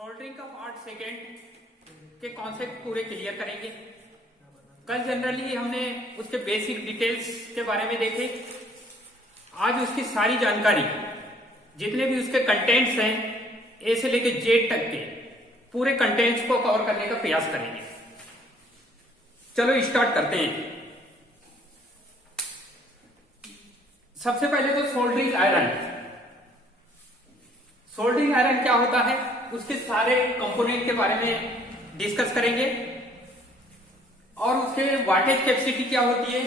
Soldering का part second के concept पूरे क्लियर करेंगे। कल जनरली हमने उसके बेसिक डिटेल्स के बारे में देखे। आज उसकी सारी जानकारी, जितने भी उसके कंटेंट्स हैं, ए से लेके जेड तक के पूरे कंटेंट्स को कवर करने का प्रयास करेंगे। चलो स्टार्ट करते हैं। सबसे पहले तो सोल्डरिंग आयरन। सोल्डरिंग आयरन क्या होता है, उसके सारे कंपोनेंट के बारे में डिस्कस करेंगे और उसके वाटेज कैपेसिटी क्या होती है,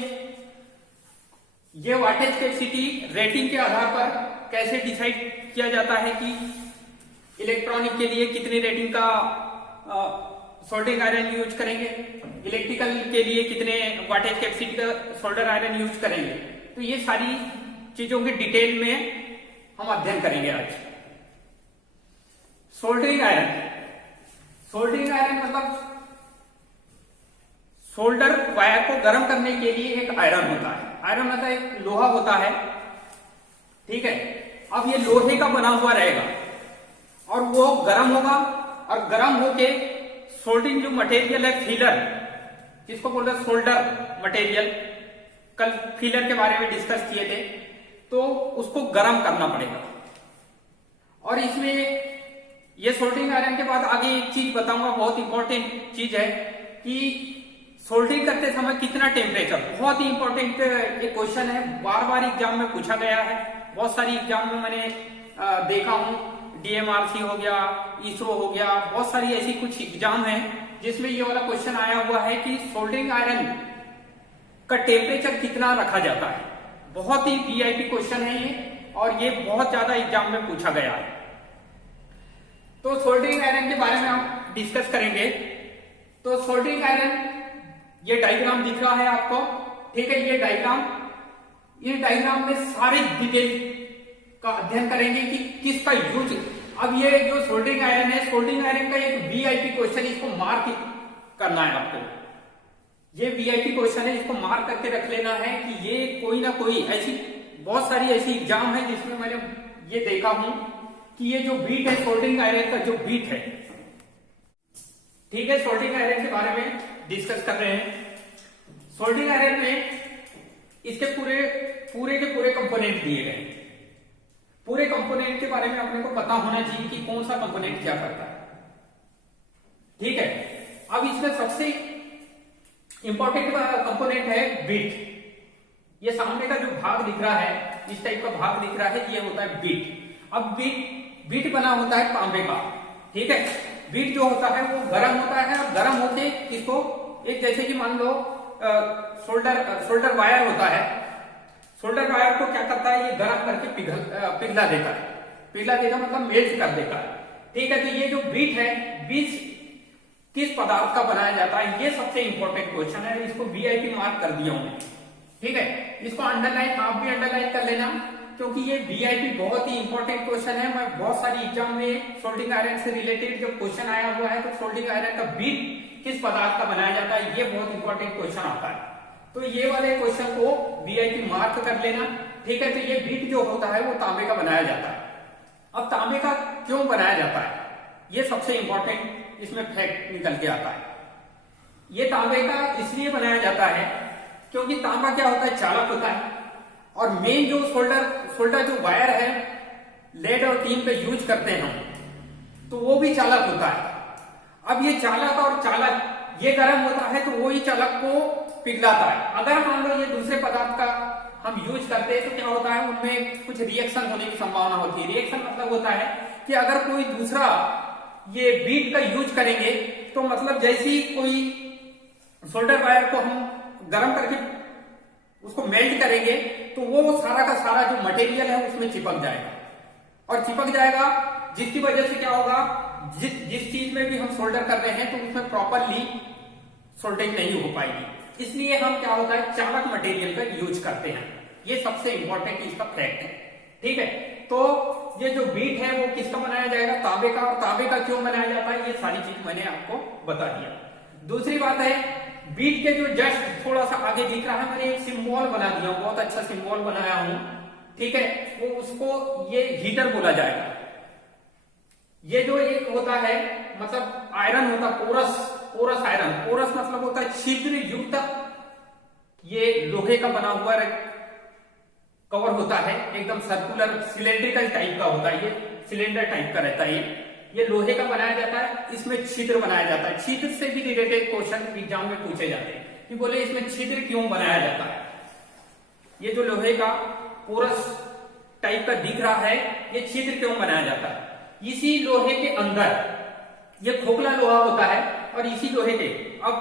ये वाटेज कैपेसिटी रेटिंग के आधार पर कैसे डिसाइड किया जाता है कि इलेक्ट्रॉनिक के लिए कितनी रेटिंग का सोल्डरिंग आयरन यूज करेंगे, इलेक्ट्रिकल के लिए कितने वाटेज कैपेसिटी का सोल्डर आयरन यूज करेंगे। तो ये सारी चीजों के डिटेल में हम अध्ययन करेंगे आज। सोल्डरिंग आयरन, सोल्डरिंग आयरन मतलब सोल्डर वायर को गर्म करने के लिए एक आयरन होता है। आयरन मतलब एक लोहा होता है, ठीक है। अब ये लोहे का बना हुआ रहेगा और वो गर्म होगा और गर्म होके सोल्डरिंग जो मटेरियल है, फीलर जिसको बोलते हैं सोल्डर मटेरियल, कल फीलर के बारे में डिस्कस किए थे, तो उसको गर्म करना पड़ेगा। और इसमें ये सोल्डरिंग आयरन के बाद आगे एक चीज बताऊंगा, बहुत इंपॉर्टेंट चीज है कि सोल्डरिंग करते समय कितना टेम्परेचर, बहुत ही इंपॉर्टेंट एक क्वेश्चन है, बार बार एग्जाम में पूछा गया है। बहुत सारी एग्जाम में मैंने देखा हूं, डीएमआरसी हो गया, इसरो हो गया, बहुत सारी ऐसी कुछ एग्जाम है जिसमें ये वाला क्वेश्चन आया हुआ है कि सोल्डरिंग आयरन का टेम्परेचर कितना रखा जाता है। बहुत ही वीआईपी क्वेश्चन है ये और ये बहुत ज्यादा एग्जाम में पूछा गया है। तो सोल्डरिंग आयरन के बारे में हम डिस्कस करेंगे। तो सोल्डरिंग आयरन, ये डायग्राम दिख रहा है आपको, ठीक है। ये डायग्राम में सारे डिटेल का अध्ययन करेंगे कि किसका यूज। अब ये जो सोल्डरिंग आयरन है, सोल्डरिंग आयरन का एक वीआईपी क्वेश्चन, इसको मार्क करना है आपको। ये वीआईपी क्वेश्चन है, इसको मार्क करके रख लेना है कि ये कोई ना कोई ऐसी बहुत सारी ऐसी एग्जाम है जिसमें मैंने ये देखा हूं कि ये जो बीट है, सोल्डरिंग आयरन का जो बीट है, ठीक है। सोल्डरिंग आयरन के बारे में डिस्कस कर रहे हैं। सोल्डरिंग आयरन में इसके पूरे के पूरे कंपोनेंट दिए गए हैं। पूरे कंपोनेंट के बारे में अपने को पता होना चाहिए कि कौन सा कंपोनेंट क्या करता है, ठीक है। अब इसमें सबसे इंपॉर्टेंट कंपोनेंट है बीट। ये सामने का जो भाग दिख रहा है, इस टाइप का भाग दिख रहा है, ये होता है बीट। अब बीट बना होता है तांबे का, ठीक है। बीट जो होता है वो गर्म होता है और गर्म होते इसको एक, जैसे कि मान लो सोल्डर वायर होता है, सोल्डर वायर को क्या करता है, ये गर्म करके पिघला देता है। पिघला देता मतलब मेल्ट कर देता है, ठीक है। तो ये जो बीट है, बीट किस पदार्थ का बनाया जाता है, ये सबसे इंपॉर्टेंट क्वेश्चन है। इसको वीआईपी मार्क कर दिया हूं, ठीक है। इसको अंडरलाइन, आप भी अंडरलाइन कर लेना, क्योंकि ये वीआईपी बहुत ही इंपॉर्टेंट क्वेश्चन है। मैं बहुत सारी एग्जाम में सोल्डरिंग आयरन से रिलेटेड जब क्वेश्चन आया हुआ है तो सोल्डरिंग आयरन का बीट किस पदार्थ का बनाया जाता है, ये बहुत इंपॉर्टेंट क्वेश्चन आता है। तो ये वाले क्वेश्चन को वीआईपी मार्क कर लेना, ठीक है। तो ये बीट जो होता है वो तांबे का बनाया जाता है। अब तांबे का क्यों बनाया जाता है, ये सबसे इंपॉर्टेंट इसमें फैक्ट निकल के आता है। ये तांबे का इसलिए बनाया जाता है क्योंकि तांबा क्या होता है, चालक होता है। और मेन जो सोल्डर जो वायर है, लेड और टीन पे यूज करते हैं हम, तो वो भी चालक होता है। अब ये चालक और चालक ये गर्म होता है तो वो ही चालक को पिघलाता है। अगर मान लो ये दूसरे पदार्थ का हम यूज करते हैं तो क्या होता है, उनमें कुछ रिएक्शन होने की संभावना होती है। रिएक्शन मतलब होता है कि अगर कोई दूसरा ये बीट का यूज करेंगे तो मतलब जैसे ही कोई सोल्डर वायर को हम गर्म करके उसको मेल्ट करेंगे तो वो सारा का सारा जो मटेरियल है उसमें चिपक जाएगा। और चिपक जाएगा जिसकी वजह से क्या होगा, जिस चीज में भी हम सोल्डर कर रहे हैं तो उसमें प्रॉपरली सोल्डरिंग नहीं हो पाएगी। इसलिए हम क्या होता है, चालक मटेरियल का यूज करते हैं। ये सबसे इंपॉर्टेंट इसका फैक्ट है, ठीक है। तो ये जो बीट है वो किसका बनाया जाएगा, तांबे का। और तांबे का क्यों बनाया जाता है, ये सारी चीज मैंने आपको बता दिया। दूसरी बात है, बीट के जो जस्ट थोड़ा सा आगे दिख रहा है, मैंने एक सिंबल बना दिया, बहुत अच्छा सिंबल बनाया हूं, ठीक है। वो उसको ये हीटर बोला जाएगा। ये जो एक होता है मतलब आयरन होता है पोरस, पोरस आयरन, पोरस मतलब होता है छिद्र युक्त, ये लोहे का बना हुआ कवर होता है, एकदम सर्कुलर सिलेंड्रिकल टाइप का होता है, ये सिलेंडर टाइप का रहता है, ये लोहे का बनाया जाता है, इसमें छिद्र बनाया जाता है। छिद्र से भी रिलेटेड क्वेश्चन एग्जाम में पूछे जाते हैं कि बोले इसमें छिद्र क्यों बनाया जाता है। ये जो लोहे का पोरस टाइप का दिख रहा है, ये छिद्र क्यों बनाया जाता है? इसी लोहे के अंदर, ये खोखला लोहा होता है और इसी लोहे के, अब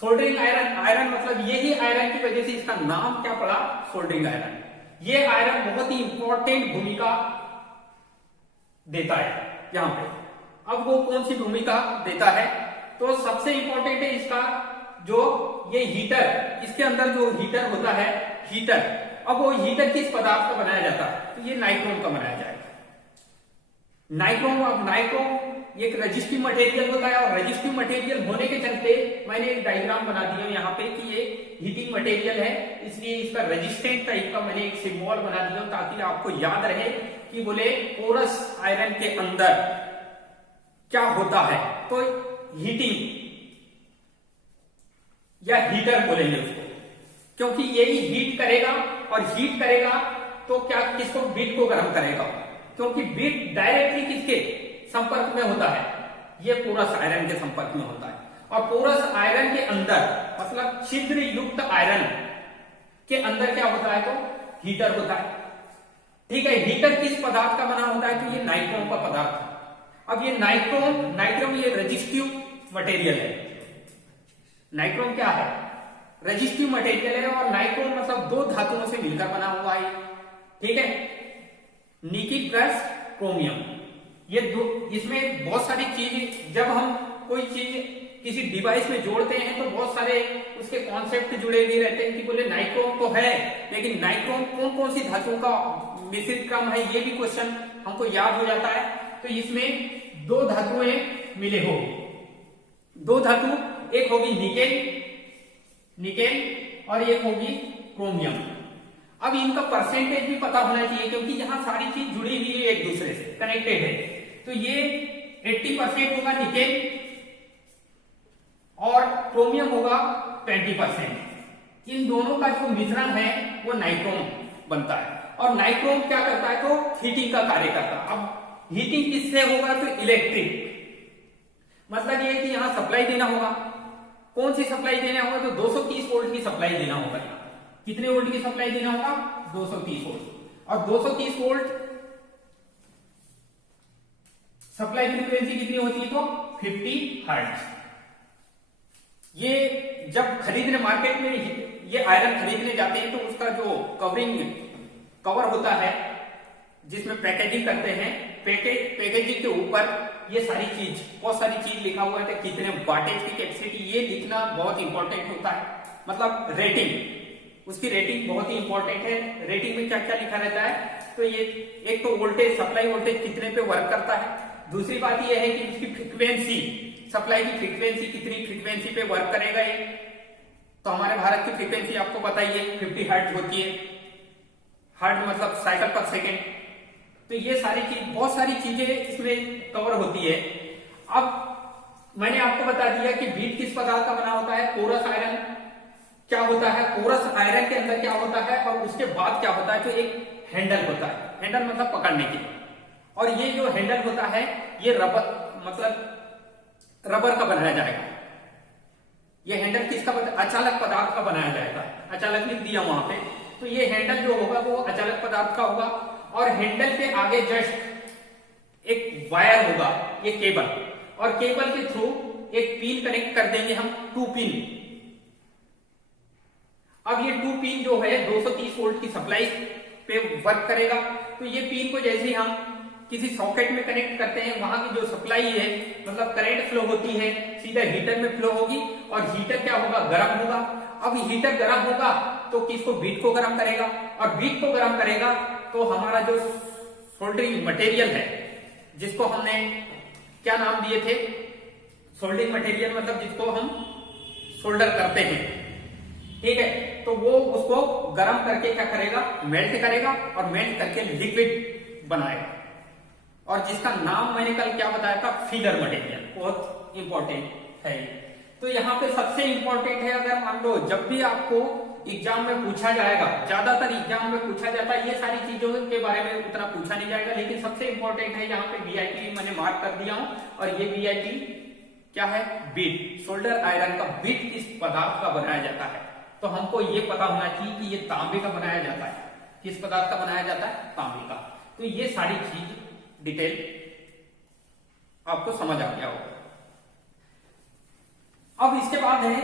सोल्डरिंग आयरन, आयरन मतलब यही आयरन की वजह से इसका नाम क्या पड़ा, सोल्डरिंग आयरन। ये आयरन बहुत ही इंपॉर्टेंट भूमिका देता है यहां पे। अब वो कौन सी भूमिका देता है? तो सबसे इंपॉर्टेंट है इसका जो ये हीटर, इसके अंदर जो हीटर होता है, हीटर, अब वो हीटर किस पदार्थ का बनाया जाता है? तो ये नाइक्रोम का बनाया जाएगा। नाइक्रोम, अब नाइक्रोम एक रेजिस्टिव मटेरियल होता है और रेजिस्टिव मटेरियल होने के चलते मैंने एक डायग्राम बना दिया यहाँ पे कि ये हीटिंग मटेरियल है, इसलिए इसका रेजिस्टेंट टाइप का मैंने एक सिंबल बना दिया ताकि आपको याद रहे कि बोले पोरस आयरन के अंदर क्या होता है। तो हीटिंग या हीटर बोलेंगे उसको, क्योंकि यही हीट करेगा और हीट करेगा तो क्या, किसको, बीट को गर्म करेगा, क्योंकि बीट डायरेक्टली किसके संपर्क में होता है, ये पोरस आयरन के संपर्क में होता है। और पोरस आयरन के अंदर मतलब छिद्र युक्त आयरन के अंदर क्या होता है? तो हीटर होता है। ठीक है, हीटर किस पदार्थ का बना होता है? तो ये नाइक्रोम का पदार्थ। अब ये नाइक्रोम ये रेजिस्टिव मटेरियल है। नाइक्रोम क्या है? रेजिस्टिव मटेरियल है और नाइक्रोम मतलब दो धातुओं से मिलकर बना हुआ है। ठीक है, निकिल प्लस क्रोमियम, ये दो, इसमें बहुत सारी चीज, जब हम कोई चीज किसी डिवाइस में जोड़ते हैं तो बहुत सारे उसके कॉन्सेप्ट जुड़े हुए रहते हैं कि बोले नाइक्रोम तो है, लेकिन नाइक्रोम कौन कौन सी धातुओं का मिश्रित क्रम है, ये भी क्वेश्चन हमको याद हो जाता है। तो इसमें दो धातुएं मिले होगी, दो धातु, एक होगी निकेल और एक होगी क्रोमियम। अब इनका परसेंटेज भी पता होना चाहिए क्योंकि यहां सारी चीज जुड़ी हुई है, एक दूसरे से कनेक्टेड है। तो ये 80% होगा निकेल और क्रोमियम होगा 20%। इन दोनों का जो मिश्रण है वो नाइक्रोम बनता है। और नाइक्रोम क्या करता है? तो हीटिंग का कार्य करता है। अब हीटिंग किससे होगा? तो इलेक्ट्रिक, मतलब ये कि यहां सप्लाई देना होगा। कौन सी सप्लाई देना होगा? तो 230 वोल्ट की सप्लाई देना होगा। कितने वोल्ट की सप्लाई देना होगा? 230 वोल्ट। और 230 वोल्ट सप्लाई फ्रीक्वेंसी कितनी होती है? तो 50 हर्ट्ज। ये जब खरीदने मार्केट में ये आयरन खरीदने जाते हैं तो उसका जो कवर होता है जिसमें पैकेजिंग करते हैं, पैकेजिंग के ऊपर ये सारी चीज, बहुत सारी चीज लिखा हुआ है, कितने वाटेज की कैपेसिटी, ये लिखना बहुत इंपॉर्टेंट होता है। मतलब रेटिंग, उसकी रेटिंग बहुत ही इंपॉर्टेंट है। रेटिंग में क्या क्या लिखा रहता है? तो ये एक तो वोल्टेज, सप्लाई वोल्टेज कितने पे वर्क करता है, दूसरी बात यह है कि उसकी फ्रीक्वेंसी, सप्लाई की फ्रीक्वेंसी कितनी फ्रीक्वेंसी पे वर्क करेगा ये। तो हमारे भारत की फ्रीक्वेंसी आपको पता ही है 50 हर्ट्ज होती है, हर्ट्ज मतलब साइकिल पर सेकेंड। तो ये सारी चीज, बहुत सारी चीजें इसमें कवर होती है। अब मैंने आपको बता दिया कि बीट किस पदार्थ का बना होता है, पोरस आयरन क्या होता है, पोरस आयरन के अंदर क्या होता है और उसके बाद क्या होता है, तो एक हैंडल होता है, हैंडल मतलब पकड़ने के लिए। और ये जो हैंडल होता है ये रबर, मतलब रबर का बनाया जाएगा। ये हैंडल किसका? अचालक पदार्थ का बनाया जाएगा, अचालक लिख दिया वहां पे। तो ये हैंडल जो होगा वो अचालक पदार्थ का होगा और हैंडल के आगे जस्ट एक वायर होगा, ये केबल, और केबल के थ्रू एक पिन कनेक्ट कर देंगे हम, 2 पिन। अब ये 2 पिन जो है 230 वोल्ट की सप्लाई पे वर्क करेगा। तो ये पिन को जैसे ही हम किसी सॉकेट में कनेक्ट करते हैं, वहां की जो सप्लाई है, मतलब करंट फ्लो होती है, सीधा हीटर में फ्लो होगी और हीटर क्या होगा? गर्म होगा। अब हीटर गर्म होगा तो किसको? बीट को गर्म करेगा, और बीट को गर्म करेगा तो हमारा जो सोल्डरिंग मटेरियल है, जिसको हमने क्या नाम दिए थे? सोल्डरिंग मटेरियल, मतलब जिसको हम सोल्डर करते हैं, ठीक है, तो वो उसको गर्म करके क्या करेगा? मेल्ट करेगा और मेल्ट करके लिक्विड बनाएगा। और जिसका नाम मैंने कल क्या बताया था, फीलर मटेरियल, बहुत इंपॉर्टेंट है। तो यहाँ पे सबसे इंपॉर्टेंट है, अगर मान लो जब भी आपको एग्जाम में पूछा जाएगा, ज्यादातर एग्जाम में पूछा जाता है, ये सारी चीजों के बारे में उतना पूछा नहीं जाएगा, लेकिन सबसे इंपॉर्टेंट है यहाँ पे वीआईपी मैंने मार्क कर दिया हूं। और ये वीआईपी क्या है, बीट, सोल्डर आयरन का बीट किस पदार्थ का बनाया जाता है। तो हमको ये पता होना चाहिए कि ये तांबे का बनाया जाता है। किस पदार्थ का बनाया जाता है, तांबे का। तो ये सारी चीज डिटेल आपको समझ आ गया होगा। अब इसके बाद है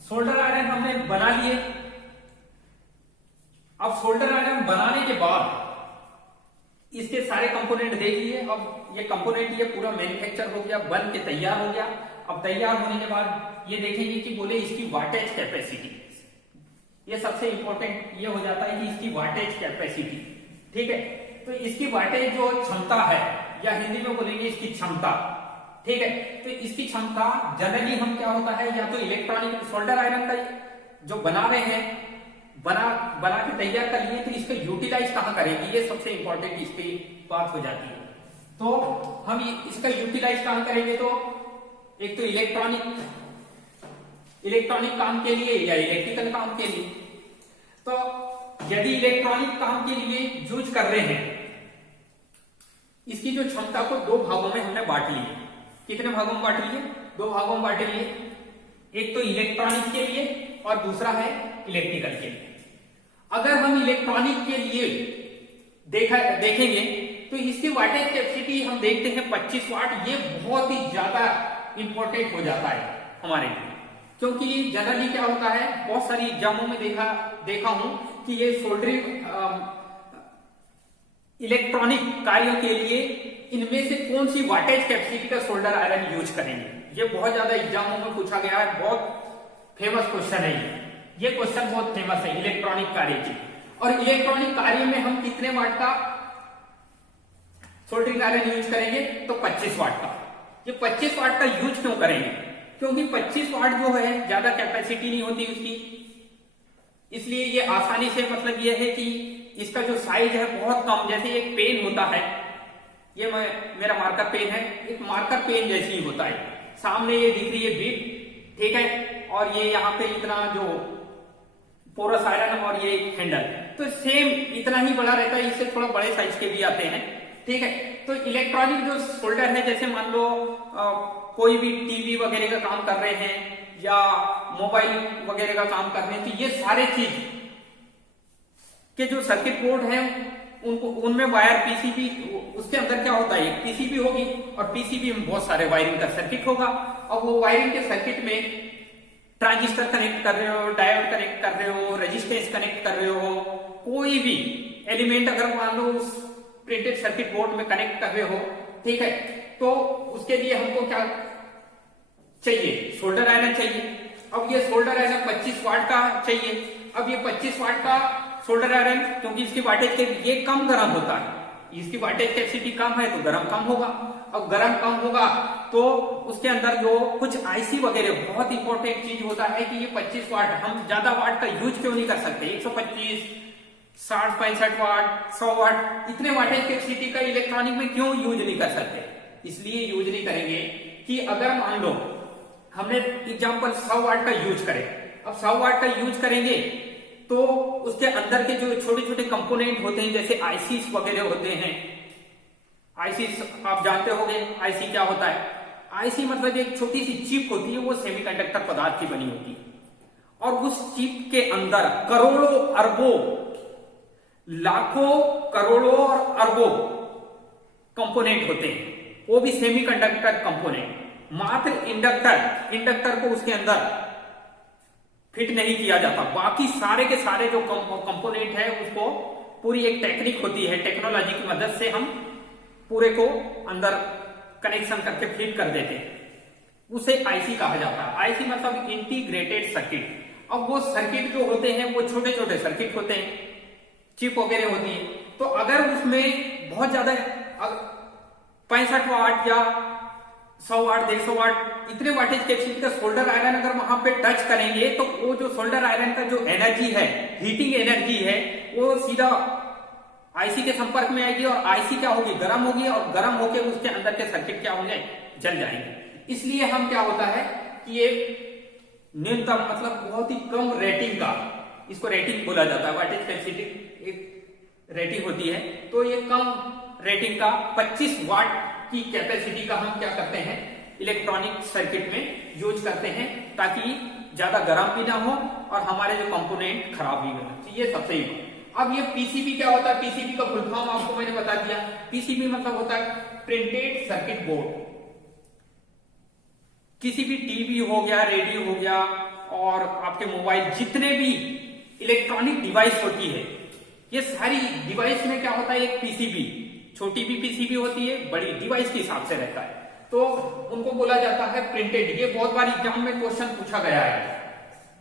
सोल्डर आयरन हमने बना लिए। अब सोल्डर आयरन बनाने के बाद इसके सारे कंपोनेंट देख लिए। अब ये कंपोनेंट ये पूरा मैन्युफैक्चर हो गया, बन के तैयार हो गया। अब तैयार होने के बाद ये देखेंगे कि बोले इसकी वाटेज कैपेसिटी, ये सबसे इंपॉर्टेंट ये हो जाता है कि इसकी वाटेज कैपेसिटी, ठीक है। तो इसकी वाटेज जो क्षमता है, या हिंदी में बोलेंगे इसकी क्षमता, ठीक है। तो इसकी क्षमता जनरली हम क्या होता है, या तो इलेक्ट्रॉनिक सोल्डर आयरन का जो बना रहे हैं, बना के तैयार कर लिए, तो इसका यूटिलाइज कहां करेंगे, ये सबसे इंपॉर्टेंट इसकी बात हो जाती है। तो हम इसका यूटिलाइज कहां करेंगे, तो एक तो इलेक्ट्रॉनिक काम के लिए या इलेक्ट्रिकल काम के लिए। तो यदि इलेक्ट्रॉनिक काम के लिए यूज कर रहे हैं, इसकी जो क्षमता को दो भागों में हमने बांट ली। कितने भागों में बांट लिए, दो भागों में बांट लिए। एक तो इलेक्ट्रॉनिक के लिए और दूसरा है इलेक्ट्रिकल के लिए। अगर हम इलेक्ट्रॉनिक के लिए देखेंगे तो इसकी वाटेज कैपेसिटी हम देखते हैं 25 वाट। ये बहुत ही ज्यादा इंपॉर्टेंट हो जाता है हमारे लिए, क्योंकि जनरली क्या होता है, बहुत सारी एग्जामों में देखा हूं कि ये सोल्डरिंग इलेक्ट्रॉनिक कार्यों के लिए इनमें से कौन सी वाटेज कैपेसिटी का सोल्डर आयरन यूज करेंगे। ये बहुत ज्यादा एग्जामों में पूछा गया है, बहुत फेमस क्वेश्चन है ये क्वेश्चन बहुत फेमस है इलेक्ट्रॉनिक कार्य की। और इलेक्ट्रॉनिक कार्य में हम कितने वाट का सोल्डरिंग आयरन यूज करेंगे, तो 25 वाट का। ये 25 वाट का यूज क्यों करेंगे, क्योंकि 25 वाट जो है ज्यादा कैपेसिटी नहीं होती उसकी, इसलिए ये आसानी से, मतलब ये है कि इसका जो साइज है बहुत कम। जैसे एक पेन होता है, ये मेरा मार्कर पेन है, एक मार्कर पेन जैसे ही होता है। सामने ये दिख रही है बीट, ठीक है, और ये यहाँ पे इतना जो पोरस आयरन और ये हैंडल, तो सेम इतना ही बड़ा रहता है, इससे थोड़ा बड़े साइज के भी आते हैं, ठीक है। तो इलेक्ट्रॉनिक जो सोल्डर है, जैसे मान लो कोई भी टीवी वगैरह का काम कर रहे हैं या मोबाइल वगैरह का काम कर रहे हैं, तो ये सारे चीज के जो सर्किट बोर्ड है उनमें वायर पीसीबी, उसके अंदर क्या होता है, पीसीबी होगी और पीसीबी में बहुत सारे वायरिंग का सर्किट होगा। और वो वायरिंग के सर्किट में ट्रांजिस्टर कनेक्ट कर रहे हो, डायोड कनेक्ट कर रहे हो, रेजिस्टेंस कनेक्ट कर रहे हो, कोई भी एलिमेंट अगर मान लो उस प्रिंटेड सर्किट बोर्ड में कनेक्ट कर रहे हो, ठीक है, तो उसके लिए हमको क्या चाहिए, सोल्डर आयरन चाहिए। अब ये सोल्डर आयरन 25 वाट का चाहिए। अब ये 25 वाट का सोल्डर आयरन, क्योंकि इसकी वाटेज के ये कम गर्म होता है, इसकी वाटेज कैपेसिटी कम है तो गर्म कम होगा। अब गर्म कम होगा तो उसके अंदर जो कुछ आईसी वगैरह, बहुत इंपॉर्टेंट चीज होता है कि ये 25 वाट, हम ज्यादा वाट का यूज क्यों नहीं कर सकते, 125, 60, 65 वाट, 100 वाट, इतने वाटेज कैपेसिटी का इलेक्ट्रॉनिक में क्यों यूज नहीं कर सकते। इसलिए यूज नहीं करेंगे कि अगर मान लो हमने एग्जाम्पल 100 वाट का यूज करें, अब 100 वाट का यूज करेंगे तो उसके अंदर के जो छोटे छोटे कंपोनेंट होते हैं, जैसे आईसीस वगैरह होते हैं, आईसीस आप जानते होंगे, आईसी क्या होता है, आईसी मतलब एक छोटी सी चिप होती है, वो सेमीकंडक्टर पदार्थ की बनी होती है, और उस चिप के अंदर करोड़ों अरबों, लाखों, करोड़ों और अरबों कंपोनेंट होते हैं, वो भी सेमीकंडक्टर कंपोनेंट। मात्र इंडक्टर को उसके अंदर फिट नहीं किया जाता, बाकी सारे के सारे जो कंपोनेंट है उसको पूरी एक टेक्निक होती है, टेक्नोलॉजी की मदद से हम पूरे को अंदर कनेक्शन करके फिट कर देते हैं, उसे आईसी कहा जाता है। आईसी मतलब इंटीग्रेटेड सर्किट। अब वो सर्किट जो होते हैं वो छोटे छोटे सर्किट होते हैं, चिप वगैरह होती है, तो अगर उसमें बहुत ज्यादा 65 वाट या 100 वाट, 150 वाट, इतने वाटेज कैपेसिटी का सोल्डर आयरन अगर वहां पे टच करेंगे तो वो जो सोल्डर आयरन का जो एनर्जी है, हीटिंग एनर्जी है, वो सीधा आईसी के संपर्क में आएगी और आईसी क्या होगी, गर्म होगी, और गर्म होकर उसके अंदर के सर्किट क्या होंगे, जल जाएंगे। इसलिए हम क्या होता है कि ये न्यूनतम मतलब बहुत ही कम रेटिंग का, इसको रेटिंग बोला जाता है, वाटेज कैपेसिटी एक रेटिंग होती है, तो ये कम रेटिंग का 25 वाट की कैपेसिटी का हम क्या करते हैं, इलेक्ट्रॉनिक सर्किट में यूज करते हैं, ताकि ज्यादा गर्म भी ना हो और हमारे जो कंपोनेंट खराब भी ना हो। ये सबसे ही। अब ये पीसीबी क्या होता है, पीसीबी का फुल फॉर्म आपको मैंने बता दिया। पीसीबी मतलब होता है प्रिंटेड सर्किट बोर्ड। किसी भी टीवी हो गया, रेडियो हो गया, और आपके मोबाइल, जितने भी इलेक्ट्रॉनिक डिवाइस होती है, ये सारी डिवाइस में क्या होता है, एक पीसीबी, छोटी भी पीसीबी होती है, बड़ी डिवाइस के हिसाब से रहता है, तो उनको बोला जाता है प्रिंटेड। ये बहुत बार एग्जाम में क्वेश्चन पूछा गया है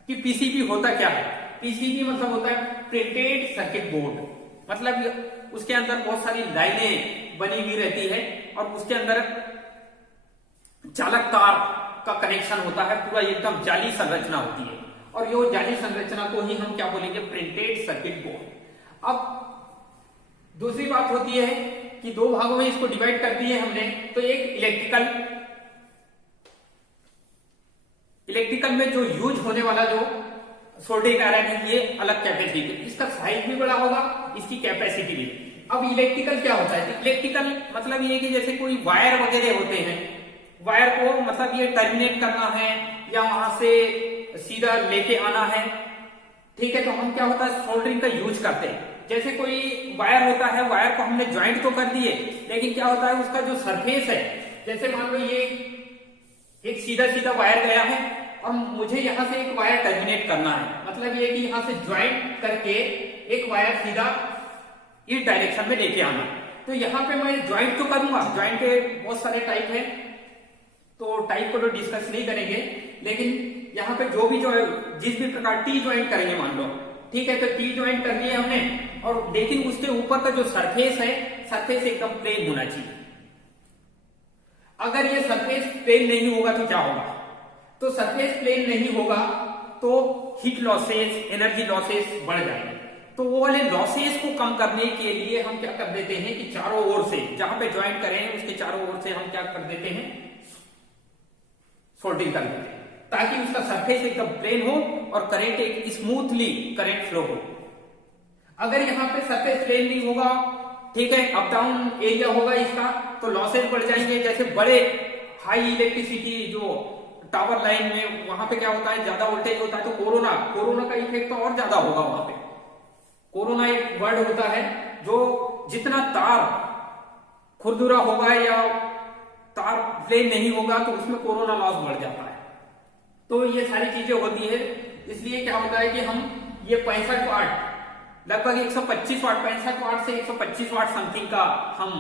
कि पीसीबी होता क्या है। पीसीबी मतलब होता है प्रिंटेड सर्किट बोर्ड, मतलब उसके अंदर बहुत सारी लाइनें बनी हुई रहती है और उसके अंदर चालक तार का कनेक्शन होता है, पूरा एकदम जाली संरचना होती है, और ये जाली संरचना को ही हम क्या बोलेंगे, प्रिंटेड सर्किट बोर्ड। अब दूसरी बात होती है कि दो भागों में इसको डिवाइड कर दिए हमने, तो एक इलेक्ट्रिकल में जो यूज होने वाला जो सोल्डरिंग आयरन है, ये अलग कैपेसिटी, इसका साइज भी बड़ा होगा, इसकी कैपेसिटी भी। अब इलेक्ट्रिकल क्या होता है, इलेक्ट्रिकल मतलब ये कि जैसे कोई वायर वगैरह होते हैं, वायर को मतलब ये टर्मिनेट करना है या वहां से सीधा लेके आना है, ठीक है, तो हम क्या होता है सोल्डरिंग का यूज करते हैं। जैसे कोई वायर होता है, वायर को हमने ज्वाइंट तो कर दिए, लेकिन क्या होता है उसका जो सरफेस है, जैसे मान लो ये एक सीधा सीधा वायर गया है और मुझे यहां से एक वायर टर्मिनेट करना है, मतलब ये कि यहां से ज्वाइंट करके एक वायर सीधा इस डायरेक्शन में लेके आना। तो यहां पे मैं ज्वाइंट तो करूंगा, ज्वाइंट के बहुत सारे टाइप है, तो टाइप को तो डिस्कस नहीं करेंगे, लेकिन यहाँ पे जो जिस भी प्रकार टी ज्वाइंट करेंगे मान लो, ठीक है, तो टी ज्वाइंट कर दिए हमने, और लेकिन उसके ऊपर का जो सरफेस है, सरफेस एकदम प्लेन होना चाहिए। अगर ये सरफेस प्लेन नहीं होगा तो क्या होगा, तो सरफेस प्लेन नहीं होगा तो हीट लॉसेस, एनर्जी लॉसेस बढ़ जाएंगे। तो वो वाले लॉसेस को कम करने के लिए हम क्या कर देते हैं कि चारों ओर से, जहां पे ज्वाइंट करें उसके चारों ओर से हम क्या कर देते हैं, सोल्डरिंग कर देते हैं, ताकि उसका सरफेस एकदम प्लेन हो और करंट एक स्मूथली करंट फ्लो हो। अगर यहाँ पे सरफेस प्लेन नहीं होगा, ठीक है, अप डाउन एरिया होगा इसका, तो लॉसेस बढ़ जाएंगे। जैसे बड़े हाई इलेक्ट्रिसिटी जो टावर लाइन में, वहां पे क्या होता है, ज्यादा वोल्टेज होता है, तो कोरोना का इफेक्ट तो और ज्यादा होगा वहां पे। कोरोना एक वर्ड होता है, जो जितना तार खुरदुरा होगा या तार प्लेन नहीं होगा तो उसमें कोरोना लॉस बढ़ जाता है। तो ये सारी चीजें होती है, इसलिए क्या होता है कि हम ये 65 वाट, लगभग 125 वाट, 65 वाट से 125 वाट समथिंग का हम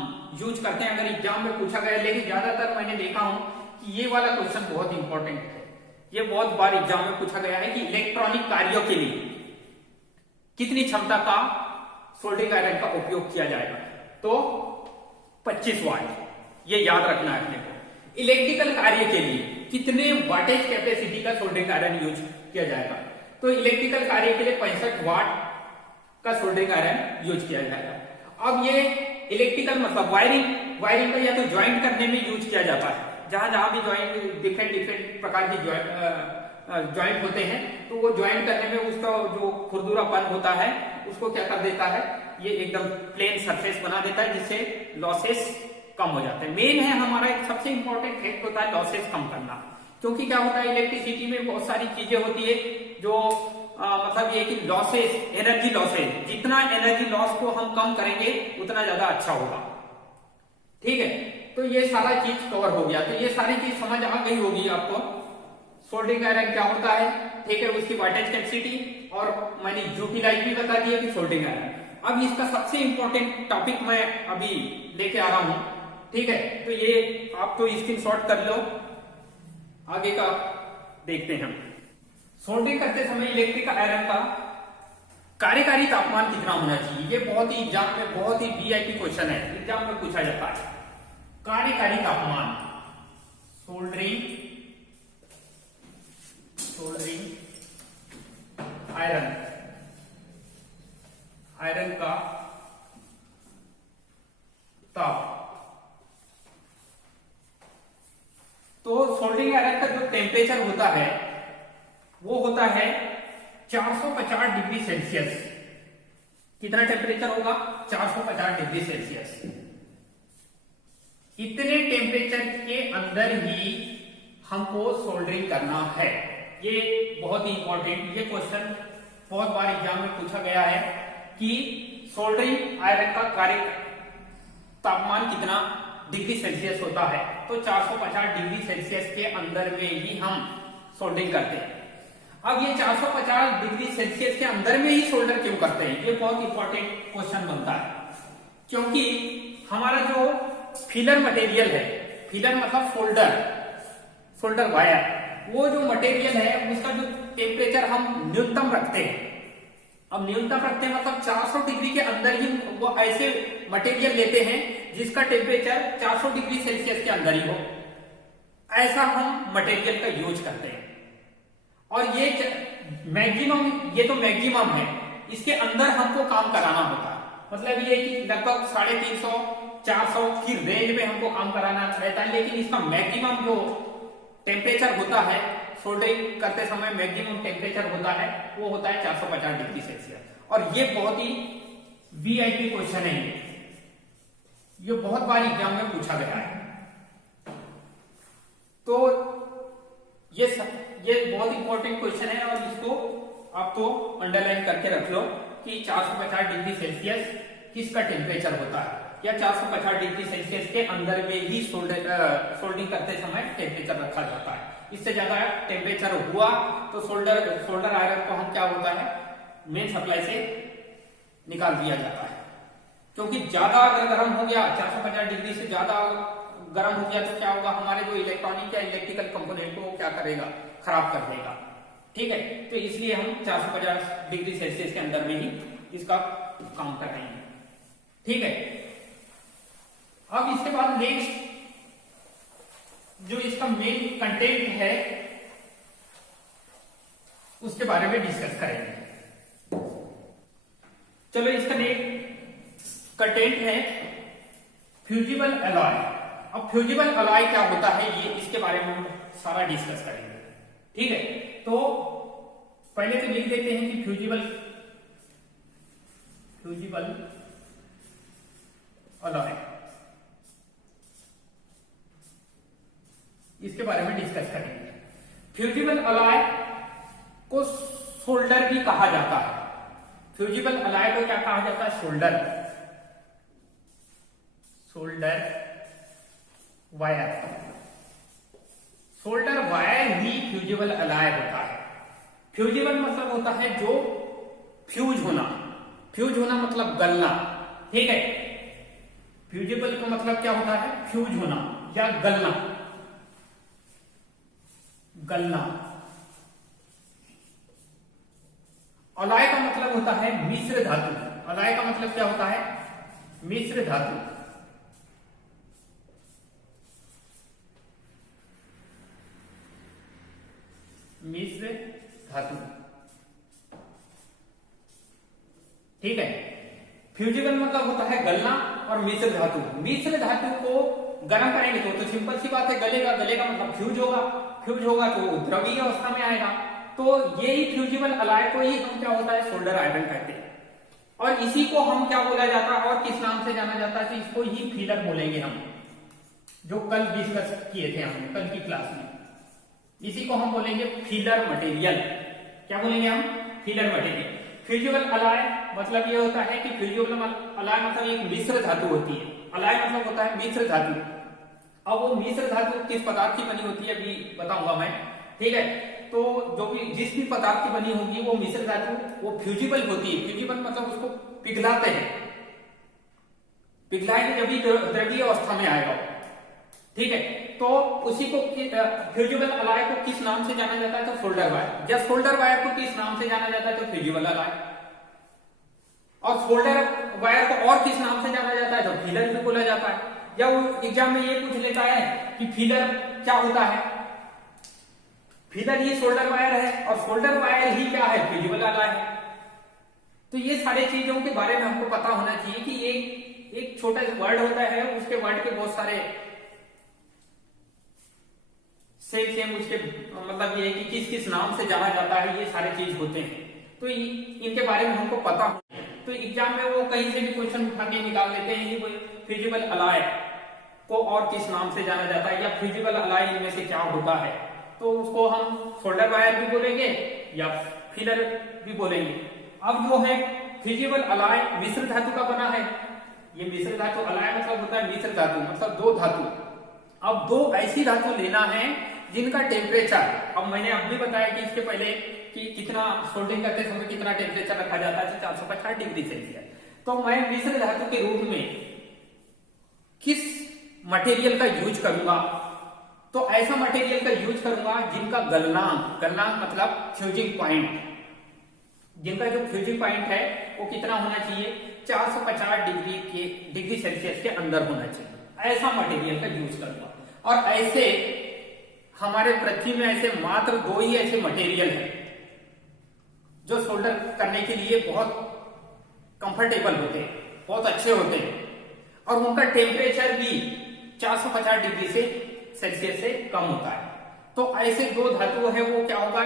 यूज करते हैं, अगर एग्जाम में पूछा गया। लेकिन ज्यादातर मैंने देखा हूं कि ये वाला क्वेश्चन बहुत इंपॉर्टेंट है, ये बहुत बार एग्जाम में पूछा गया है कि इलेक्ट्रॉनिक कार्यों के लिए कितनी क्षमता का सोल्डरिंग आयरन का उपयोग किया जाएगा, तो 25 वाट, ये याद रखना है अपने को। इलेक्ट्रिकल कार्य के लिए कितने वाटेज कैपेसिटी का सोल्डरिंग आयरन यूज किया जाएगा, तो इलेक्ट्रिकल कार्य के लिए 65 वाट का सोल्डरिंग आयरन यूज किया जाएगा। अब ये इलेक्ट्रिकल मतलब वायरिंग का या तो ज्वाइंट करने में यूज किया जाता है, जहां जहां भी ज्वाइंट डिफरेंट प्रकार की ज्वाइंट होते हैं, तो वो ज्वाइंट करने में उसका जो खुरदुरापन होता है उसको क्या कर देता है, ये एकदम प्लेन सरफेस बना देता है, जिससे लॉसेस कम हो जाते हैं। मेन है हमारा एक सबसे इंपॉर्टेंट फैक्ट होता है लॉसेस कम करना, क्योंकि क्या होता है इलेक्ट्रिसिटी में बहुत सारी चीजें होती है जो मतलब ये कि लॉसेस, एनर्जी लॉसेस, जितना एनर्जी लॉस को हम कम करेंगे उतना ज्यादा अच्छा होगा, ठीक है। तो ये सारा चीज कवर हो गया, तो ये सारी चीज समझ आ गई होगी आपको, सोल्डरिंग आयरन क्या होता है, ठीक है, उसकी वाटेज कैपेसिटी, और मैंने यूटिलाइज भी बता दिया कि सोल्डरिंग आयरन। अब इसका सबसे इंपॉर्टेंट टॉपिक मैं अभी लेके आ रहा हूं, ठीक है, तो ये आप तो स्क्रीनशॉट कर लो, आगे का देखते हैं हम। सोल्डरिंग करते समय इलेक्ट्रिक आयरन का कार्यकारी तापमान कितना होना चाहिए, ये बहुत ही एग्जाम में बहुत ही वीआईपी क्वेश्चन है, एग्जाम में पूछा जाता है। कार्यकारी तापमान सोल्डरिंग आयरन का ताप। तो सोल्डरिंग आयरन का जो टेम्परेचर होता है वो होता है 450 डिग्री सेल्सियस। कितना टेम्परेचर होगा? 450 डिग्री सेल्सियस। इतने टेम्परेचर के अंदर ही हमको सोल्डरिंग करना है। ये बहुत ही इंपॉर्टेंट, ये क्वेश्चन बहुत बार एग्जाम में पूछा गया है कि सोल्डरिंग आयरन का कार्य तापमान कितना डिग्री सेल्सियस होता है। तो 450 डिग्री सेल्सियस के अंदर में ही हम सोल्डरिंग करते हैं। अब ये 450 डिग्री सेल्सियस के अंदर में ही सोल्डर क्यों करते हैं, ये बहुत इंपॉर्टेंट क्वेश्चन बनता है। क्योंकि हमारा जो फिलर मटेरियल है, फिलर मतलब सोल्डर वायर, वो जो मटेरियल है उसका जो टेम्परेचर हम न्यूनतम रखते हैं। अब न्यूनतम रखते हैं मतलब 400 डिग्री के अंदर ही वो ऐसे मटेरियल लेते हैं जिसका टेम्परेचर 400 डिग्री सेल्सियस के अंदर ही हो, ऐसा हम मटेरियल का यूज करते हैं। और ये मैक्सिमम, ये तो मैक्सिमम है, इसके अंदर हमको काम कराना होता है। मतलब ये कि लगभग 350-400 की रेंज में हमको काम कराना रहता है। लेकिन इसका मैक्सिमम जो टेम्परेचर होता है सोल्डरिंग करते समय, मैक्सिमम टेम्परेचर होता है वो होता है 450 डिग्री सेल्सियस। और ये बहुत ही वीआईपी क्वेश्चन है, ये बहुत बार एग्जाम में पूछा गया है। तो ये बहुत इंपॉर्टेंट क्वेश्चन है और इसको आप तो अंडरलाइन करके रख लो कि 450 डिग्री सेल्सियस किसका टेम्परेचर होता है, या 450 डिग्री सेल्सियस के अंदर में ही सोल्डरिंग करते समय टेम्परेचर रखा जाता है। इससे ज्यादा टेम्परेचर हुआ तो सोल्डर आयरन को हम क्या होता है मेन सप्लाई से निकाल दिया जाता है। क्योंकि ज्यादा अगर गर्म हो गया, 450 डिग्री से ज्यादा गर्म हो गया तो क्या होगा, हमारे जो इलेक्ट्रॉनिक या इलेक्ट्रिकल कंपोनेंट को क्या करेगा, खराब कर देगा। ठीक है, तो इसलिए हम 450 डिग्री सेल्सियस के अंदर में ही इसका काम कर रहे हैं। ठीक है, अब इसके बाद नेक्स्ट जो इसका मेन कंटेंट है उसके बारे में डिस्कस करेंगे। चलो, इसका नेक्स्ट कंटेंट है फ्यूजिबल अलॉय। अब फ्यूजिबल अलॉय क्या होता है, ये इसके बारे में हम सारा डिस्कस करेंगे। ठीक है, तो पहले तो लिख देते हैं कि फ्यूजिबल अलॉय, इसके बारे में डिस्कस करेंगे। फ्यूजिबल अलॉय को सोल्डर भी कहा जाता है। फ्यूजिबल अलॉय को क्या कहा जाता है, सोल्डर वायर। सोल्डर वायर ही फ्यूजिबल अलॉय होता है। फ्यूजिबल मतलब होता है जो फ्यूज होना मतलब गलना। ठीक है, फ्यूजिबल का मतलब क्या होता है, फ्यूज होना या गलना। अलॉय का मतलब होता है मिश्र धातु। अलॉय का मतलब क्या होता है, मिश्र धातु। ठीक है, फ्यूजिबल मतलब होता है गलना और मिश्र धातु को गर्म करेंगे तो सिंपल सी बात है, गलेगा मतलब फ्यूज होगा तो द्रवीय अवस्था में आएगा। तो यही फ्यूजिबल अलॉय को ही हम क्या होता है, सोल्डर आयरन कहते हैं। और इसी को हम क्या बोला जाता है और किस नाम से जाना जाता है, तो इसको ही फीलर बोलेंगे हम, जो कल डिस्कस किए थे हमने कल की क्लास में। इसी को हम बोलेंगे फीलर मटेरियल। क्या बोलेंगे हम, फीलर मटेरियल। फ्यूजिबल अलॉय मतलब ये होता है कि फ्यूजिबल अलॉय मतलब एक मिश्र धातु होती है। अलॉय मतलब होता है मिश्र धातु। अब वो मिश्र धातु किस पदार्थ की बनी होती है अभी बताऊंगा मैं। ठीक है, तो जो भी जिस भी पदार्थ की बनी होगी वो मिश्र धातु वो फ्यूजिबल होती है। फ्यूजिबल मतलब उसको पिघलाते हैं, पिघलाएंगे जब भी द्रवीय अवस्था में आएगा। ठीक है, तो उसी को फ्यूजिबल अलॉय को किस नाम से जाना जाता है, तो सोल्डर वायर। या सोल्डर वायर को किस नाम से जाना जाता है, तो फ्यूजिबल अलॉय। और सोल्डर वायर को और किस नाम से जाना जाता है, तो फीलर भी बोला जाता है। या वो एग्जाम में ये पूछ लेता है कि फीलर क्या होता है, फीलर ही सोल्डर वायर है और सोल्डर वायर ही क्या है, फ्यूजिबल अलॉय है। तो ये सारी चीजों के बारे में हमको पता होना चाहिए कि ये एक छोटा सा वर्ड होता है, उसके वर्ड के बहुत सारे सेम उसके मतलब ये है कि किस किस नाम से जाना जाता है, ये सारे चीज होते हैं। तो इनके बारे में हमको पता होना है। तो एग्जाम में वो कहीं से भी क्वेश्चन उठा के निकाल लेते हैं कि फिजिबल अलाय को और किस नाम से जाना जाता है, या फिजिबल अलाय इनमें से क्या होता है। तो उसको हम शोल्डर वायर भी बोलेंगे या फिलर भी बोलेंगे। अब जो है फिजिबल अलाय मिश्र धातु का बना है। ये मिश्र धातु, अलाय मतलब होता है मिश्र धातु, मतलब दो धातु। अब दो ऐसी धातु लेना है जिनका टेम्परेचर, अब मैंने अब भी बताया कि इसके पहले कि कितना सोल्डरिंग करते समय कितना टेम्परेचर रखा जाता है, 450 डिग्री सेल्सियस। तो मैं मिश्र धातु के रूप में किस मटेरियल का यूज करूंगा, तो ऐसा मटेरियल का यूज करूंगा जिनका गलनांक मतलब फ्यूजिंग पॉइंट, जिनका जो फ्यूजिंग पॉइंट है वो कितना होना चाहिए, 450 डिग्री सेल्सियस के अंदर होना चाहिए। ऐसा मटेरियल का यूज करूंगा। और ऐसे हमारे पृथ्वी में ऐसे मात्र दो ही ऐसे मटेरियल है जो सोल्डर करने के लिए बहुत कंफर्टेबल होते हैं, बहुत अच्छे होते हैं, और उनका टेम्परेचर भी 450 डिग्री से सेल्सियस से कम होता है। तो ऐसे दो धातु है, वो क्या होगा,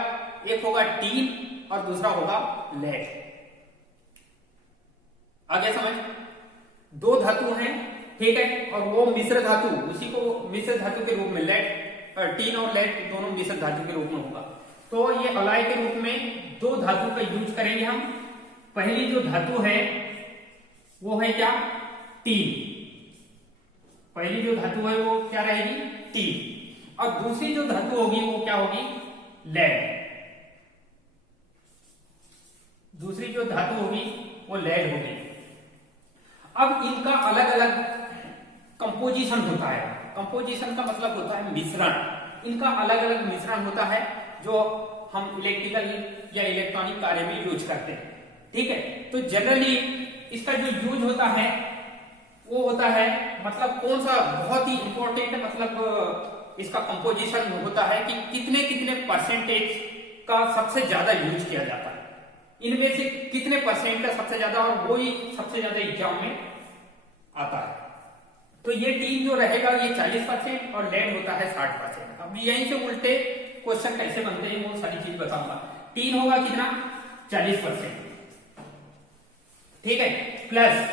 एक होगा टीन और दूसरा होगा लेड। आगे समझ, दो धातु हैं, ठीक है, और वो मिश्र धातु, उसी को मिश्र धातु के रूप में लेड, टीन और लेड दोनों मिश्र धातु के रूप में होगा। तो ये अलाय के रूप में दो धातु का यूज करेंगे हम। पहली जो धातु है वो है क्या, टीन। पहली जो धातु है वो क्या रहेगी, टीन। और दूसरी जो धातु होगी वो क्या होगी, लेड। दूसरी जो धातु होगी वो लेड होगी। अब इनका अलग अलग कंपोजिशन होता है। कंपोजिशन का मतलब होता है मिश्रण। इनका अलग अलग मिश्रण होता है जो हम इलेक्ट्रिकल या इलेक्ट्रॉनिक कार्य में यूज करते हैं, ठीक है। तो जनरली इसका जो यूज होता है वो होता है, मतलब कौन सा बहुत ही इंपॉर्टेंट मतलब इसका कंपोजिशन होता है कि कितने कितने परसेंटेज का सबसे ज्यादा यूज किया जाता है, इनमें से कितने परसेंट का सबसे ज्यादा, और वो ही सबसे ज्यादा एग्जाम में आता है। तो ये टीन जो रहेगा ये 40% और लेड होता है 60%। अब यहीं से उल्टे क्वेश्चन कैसे बनते हैं वो सारी चीज बताऊंगा। टीन होगा कितना, 40%, ठीक है, प्लस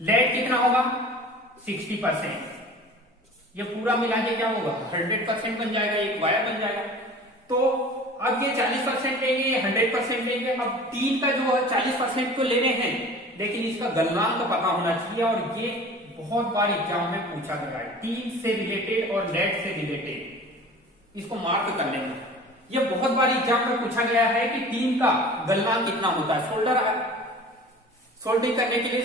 लेड कितना होगा, 60%। ये पूरा मिला के क्या होगा, 100% बन जाएगा, एक वायर बन जाएगा। तो अब ये 40% लेंगे, 100% लेंगे। अब टीन का जो है 40% तो लेने हैं, लेकिन इसका गलनांक पता होना चाहिए, और ये बहुत बार एग्जाम में पूछा गया है, टीन से रिलेटेड और लेड से रिलेटेड, इसको मार्क कर लेना। ये बहुत बार एग्जाम में पूछा गया है कि टीन का गलनांक कितना होता है। सोल्डरिंग करने के लिए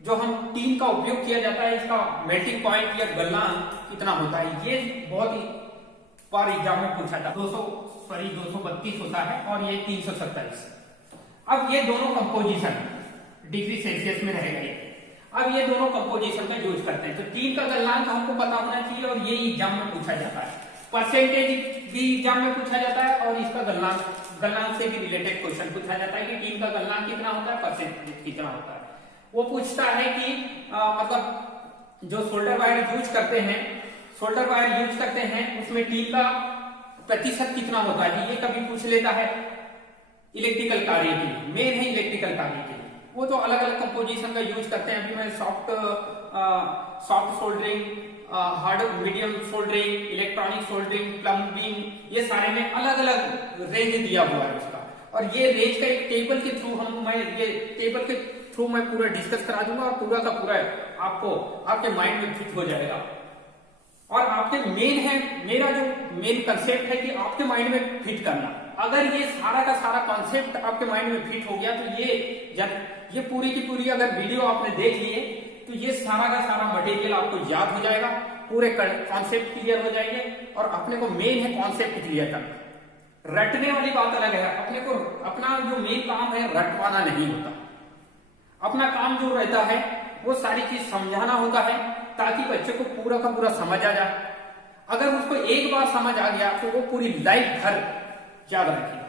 जो हम टीन का उपयोग किया जाता है, इसका मेल्टिंग पॉइंट या गलनांक कितना होता है, ये बहुत ही बार एग्जाम में पूछा था। 232 होता है और ये 327। अब ये दोनों कंपोजिशन डिग्री सेल्सियस में रहेगा ये। अब ये दोनों कंपोजिशन का यूज करते हैं। तो टीन का गलनांक हमको पता होना चाहिए, और ये एग्जाम में पूछा जाता है। परसेंटेज भी एग्जाम में पूछा जाता है, और इसका गलनांक से भी रिलेटेड क्वेश्चन पूछा जाता है कि टीन का गलनांक कितना होता है, परसेंटेज कितना होता है। वो पूछता है कि मतलब जो सोल्डर वायर यूज करते हैं उसमें टीन का प्रतिशत कितना होता है, ये कभी पूछ लेता है इलेक्ट्रिकल कार्य के लिए, मेन है इलेक्ट्रिकल कार्य के लिए। वो तो अलग अलग कंपोजिशन का यूज करते हैं। अभी मैं soft soldering, hard medium soldering, electronic soldering, plumbing, ये सारे में अलग अलग रेंज दिया हुआ है उसका। और ये रेंज का एक टेबल के थ्रू मैं पूरा डिस्कस करा दूंगा, और पूरा का पूरा आपको आपके माइंड में फिट हो जाएगा। और आपके मेरा जो मेन कंसेप्ट है कि आपके माइंड में फिट करना। अगर ये सारा का सारा कॉन्सेप्ट आपके माइंड में फिट हो गया, तो ये पूरी की पूरी अगर वीडियो आपने देख लिए, तो ये सारा का सारा मटेरियल आपको याद हो जाएगा, पूरे कॉन्सेप्ट क्लियर हो जाएंगे। और अपने को मेन है कॉन्सेप्ट क्लियर करना। रटने वाली बात अलग है, अपने को अपना जो मेन काम है रटवाना नहीं होता। अपना काम जो रहता है वो सारी चीज समझाना होता है, ताकि बच्चे को पूरा का पूरा समझ आ जाए। अगर उसको एक बार समझ आ गया तो वो पूरी लाइफ भर याद रखेगा।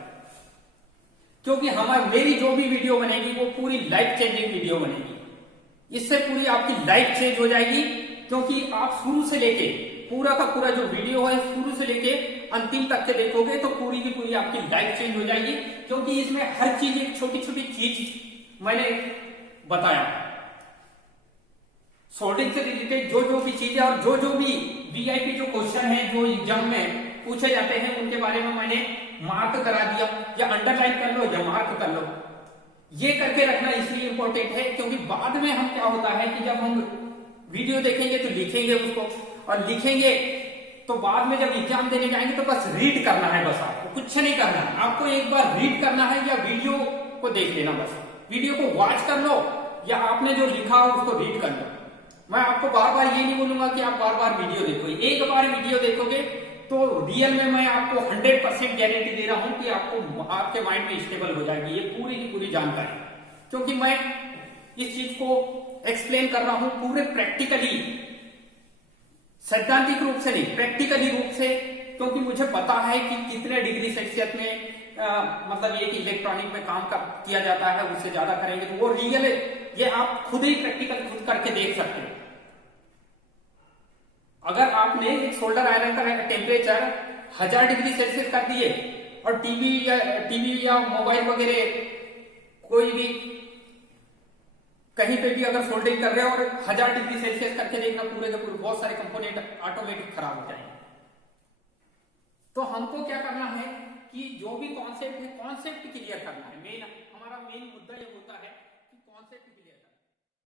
क्योंकि मेरी जो भी वीडियो बनेगी वो पूरी लाइफ चेंजिंग वीडियो बनेगी। इससे पूरी आपकी लाइफ चेंज हो जाएगी, क्योंकि आप शुरू से लेके पूरा का पूरा जो वीडियो है शुरू से लेके अंतिम तक के देखोगे तो पूरी की पूरी आपकी लाइफ चेंज हो जाएगी, क्योंकि इसमें हर चीज एक छोटी छोटी चीज मैंने बताया। सोल्डिंग से रिलेटेड जो जो भी चीज है और जो भी वीआईपी जो क्वेश्चन है जो एग्जाम में पूछे जाते हैं उनके बारे में मैंने मार्क करा दिया, या अंडरलाइन कर लो या मार्क कर लो। ये करके रखना इसलिए इंपॉर्टेंट है क्योंकि बाद में हम क्या होता है कि जब हम वीडियो देखेंगे तो लिखेंगे उसको, और लिखेंगे तो बाद में जब एग्जाम देने जाएंगे तो बस रीड करना है, बस आपको कुछ नहीं करना है। आपको एक बार रीड करना है या वीडियो को देख लेना, बस वीडियो को वॉच कर लो या आपने जो लिखा हो उसको रीड कर लो। मैं आपको बार बार ये नहीं बोलूंगा कि आप बार बार वीडियो देखो, एक बार वीडियो देखोगे तो रियल में मैं आपको 100% गारंटी दे रहा हूं कि आपको आपके माइंड में स्टेबल हो जाएगी ये पूरी की पूरी जानकारी, क्योंकि मैं इस चीज को एक्सप्लेन कर रहा हूं पूरे प्रैक्टिकली, सैद्धांतिक रूप से नहीं, प्रैक्टिकली रूप से, क्योंकि मुझे पता है कि कितने डिग्री सेल्सियस में मतलब ये कि इलेक्ट्रॉनिक में काम किया जाता है, उससे ज्यादा करेंगे तो वो रियल है, ये आप खुद ही प्रैक्टिकल खुद करके देख सकते हैं। अगर आपने एक सोल्डर आयरन का टेम्परेचर 1000 डिग्री सेल्सियस कर दिए और टीवी या मोबाइल वगैरह कोई भी कहीं पे भी अगर सोल्डरिंग कर रहे हो और 1000 डिग्री सेल्सियस करके देखना, पूरे के पूरे बहुत सारे कंपोनेंट ऑटोमेटिक खराब हो जाएंगे। तो हमको क्या करना है कि जो भी कॉन्सेप्ट है कॉन्सेप्ट क्लियर करना है, मेन हमारा मेन मुद्दा ये होता है